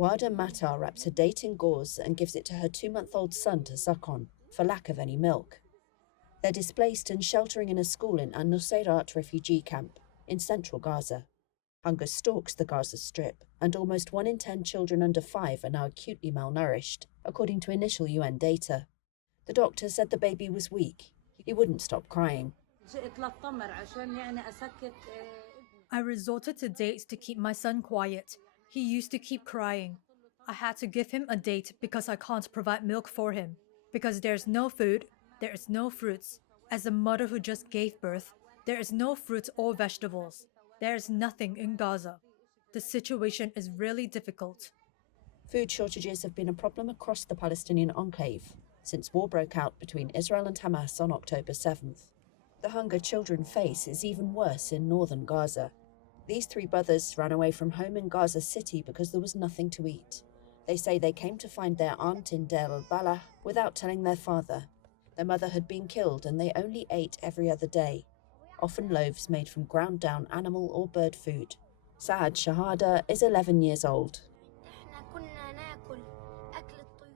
Wada Matar wraps her date in gauze and gives it to her 2-month-old son to suck on, for lack of any milk. They're displaced and sheltering in a school in Al-Nusayrat refugee camp in central Gaza. Hunger stalks the Gaza Strip, and almost 1 in 10 children under 5 are now acutely malnourished, according to initial UN data. The doctor said the baby was weak. He wouldn't stop crying. I resorted to dates to keep my son quiet. He used to keep crying. I had to give him a date because I can't provide milk for him. Because there's no food, there is no fruits. As a mother who just gave birth, there is no fruits or vegetables. There is nothing in Gaza. The situation is really difficult. Food shortages have been a problem across the Palestinian enclave since war broke out between Israel and Hamas on October 7th. The hunger children face is even worse in northern Gaza. These 3 brothers ran away from home in Gaza City because there was nothing to eat. They say they came to find their aunt in Deir al-Balah without telling their father. Their mother had been killed and they only ate every other day, often loaves made from ground down animal or bird food. Saad Shahada is 11 years old.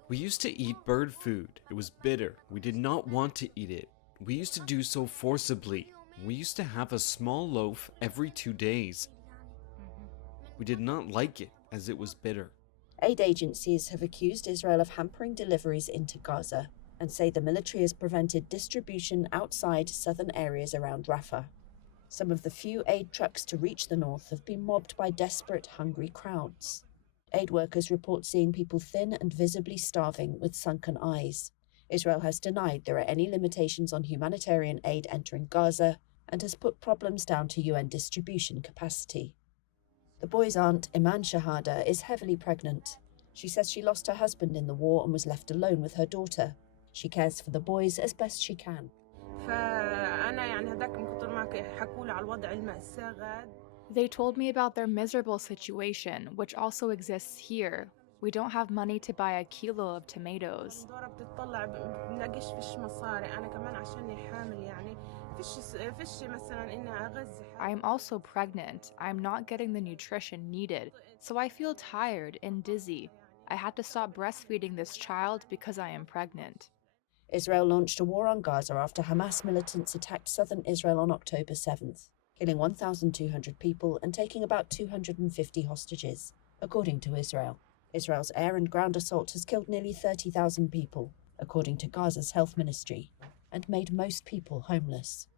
We used to eat bird food. It was bitter. We did not want to eat it. We used to do so forcibly. We used to have a small loaf every 2 days. We did not like it as it was bitter. Aid agencies have accused Israel of hampering deliveries into Gaza and say the military has prevented distribution outside southern areas around Rafah. Some of the few aid trucks to reach the north have been mobbed by desperate, hungry crowds. Aid workers report seeing people thin and visibly starving with sunken eyes. Israel has denied there are any limitations on humanitarian aid entering Gaza and has put problems down to UN distribution capacity. The boy's aunt, Iman Shahada, is heavily pregnant. She says she lost her husband in the war and was left alone with her daughter. She cares for the boys as best she can. They told me about their miserable situation, which also exists here. We don't have money to buy a kilo of tomatoes. I am also pregnant. I am not getting the nutrition needed, so I feel tired and dizzy. I had to stop breastfeeding this child because I am pregnant. Israel launched a war on Gaza after Hamas militants attacked southern Israel on October 7th, killing 1,200 people and taking about 250 hostages, according to Israel. Israel's air and ground assault has killed nearly 30,000 people, according to Gaza's health ministry, and made most people homeless.